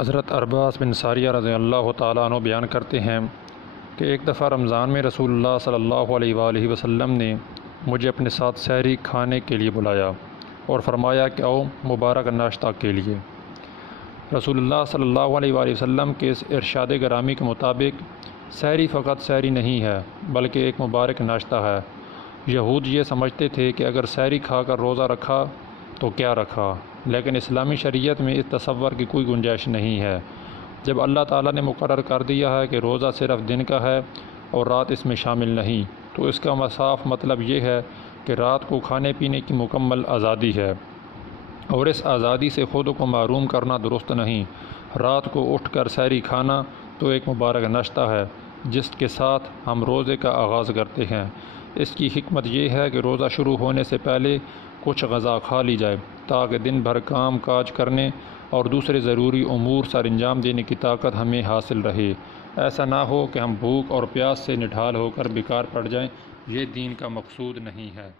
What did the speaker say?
حضرت عباس بن ساریہ رضی اللہ تعالیٰ عنہ بیان کرتے ہیں کہ ایک دفعہ رمضان میں رسول اللہ صلی اللہ علیہ وآلہ وسلم نے مجھے اپنے ساتھ سحری کھانے کے لیے بلایا اور فرمایا کہ آؤ مبارک ناشتہ کے لیے۔ رسول اللہ صلی اللہ علیہ وآلہ وسلم کے اس ارشاد گرامی کے مطابق سحری فقط سحری نہیں ہے بلکہ ایک مبارک ناشتہ ہے۔ یہود یہ سمجھتے تھے کہ اگر سحری کھا کر روزہ رکھا تو کیا رکھا، لیکن اسلامی شریعت میں اس تصور کی کوئی گنجائش نہیں ہے۔ جب اللہ تعالیٰ نے مقرر کر دیا ہے کہ روزہ صرف دن کا ہے اور رات اس میں شامل نہیں، تو اس کا صاف مطلب یہ ہے کہ رات کو کھانے پینے کی مکمل آزادی ہے، اور اس آزادی سے خود کو محروم کرنا درست نہیں۔ رات کو اٹھ کر سحری کھانا تو ایک مبارک ناشتہ ہے جس کے ساتھ ہم روزے کا آغاز کرتے ہیں۔ اس کی حکمت یہ ہے کہ روزہ شروع ہونے سے پہلے کچھ غذا کھا لی جائے تاکہ دن بھر کام کاج کرنے اور دوسرے ضروری امور سر انجام دینے کی طاقت ہمیں حاصل رہے۔ ایسا نہ ہو کہ ہم بھوک اور پیاس سے نڈھال ہو کر بیکار پڑ جائیں، یہ دین کا مقصود نہیں ہے۔